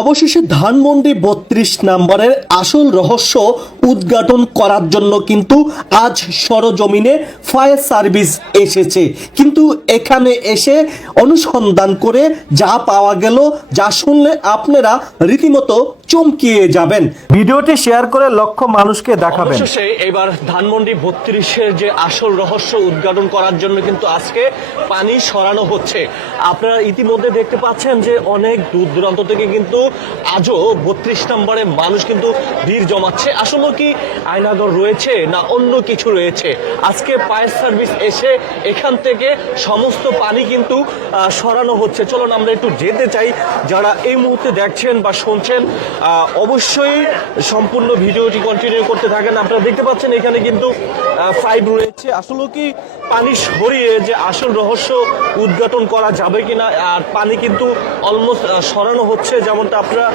অবশেষে ধানমন্ডি ৩২ নম্বরের আসল রহস্য উদ্ঘাটন করার জন্য কিন্তু আজ সরজমিনে ফায়ার সার্ভিস এসেছে। কিন্তু এখানে এসে অনুসন্ধান করে যা পাওয়া গেল, যা শুনলে আপনারা রীতিমতো চমকিয়ে যাবেন। ভিডিওটি শেয়ার করে লক্ষ মানুষকে দেখাবেন। অবশেষে এবার ধানমন্ডি ৩২-এর যে আসল রহস্য উদ্ঘাটন করার জন্য কিন্তু আজকে পানি সরানো হচ্ছে। আপনারা ইতিমধ্যে দেখতে পাচ্ছেন যে অনেক দূর দূরান্ত থেকে কিন্তু আজও ৩২ নম্বরে মানুষ কিন্তু ভিড় জমাচ্ছে। আসলে কি আয়নাঘর রয়েছে না অন্য কিছু রয়েছে? আজকে ফায়ার সার্ভিস এসে এখান থেকে সমস্ত পানি কিন্তু সরানো হচ্ছে। চলুন আমরা একটু যেতে চাই। যারা এই মুহূর্তে দেখছেন বা শুনছেন অবশ্যই সম্পূর্ণ ভিডিওটি কন্টিনিউ করতে থাকেন। আপনারা দেখতে পাচ্ছেন এখানে কিন্তু পাইপ রয়েছে। আসলে কি পানি সরিয়ে যে আসল রহস্য উদ্ঘাটন করা যাবে কিনা, আর পানি কিন্তু অলমোস্ট সরানো হচ্ছে যেমনটা আপনারা